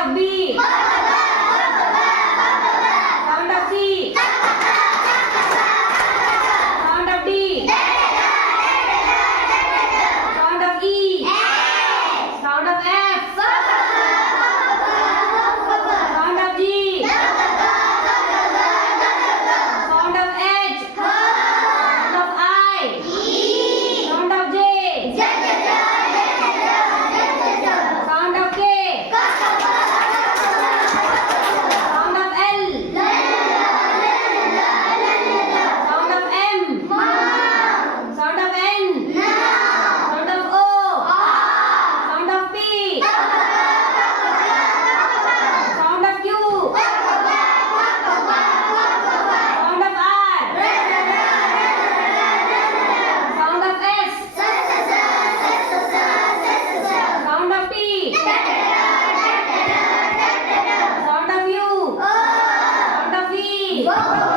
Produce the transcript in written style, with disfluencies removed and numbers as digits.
of B. Sound of C. Sound of D. Sound of E. Sound of F. Sound of G. Sound of H. Sound of I. Sound of J. Sound of K. Sound of L. Sound of M. Sound of N. Sound of O. Sound of P. Sound of Q. Sound of R. Sound of S. Sound of T. Sound of U. Sound of V.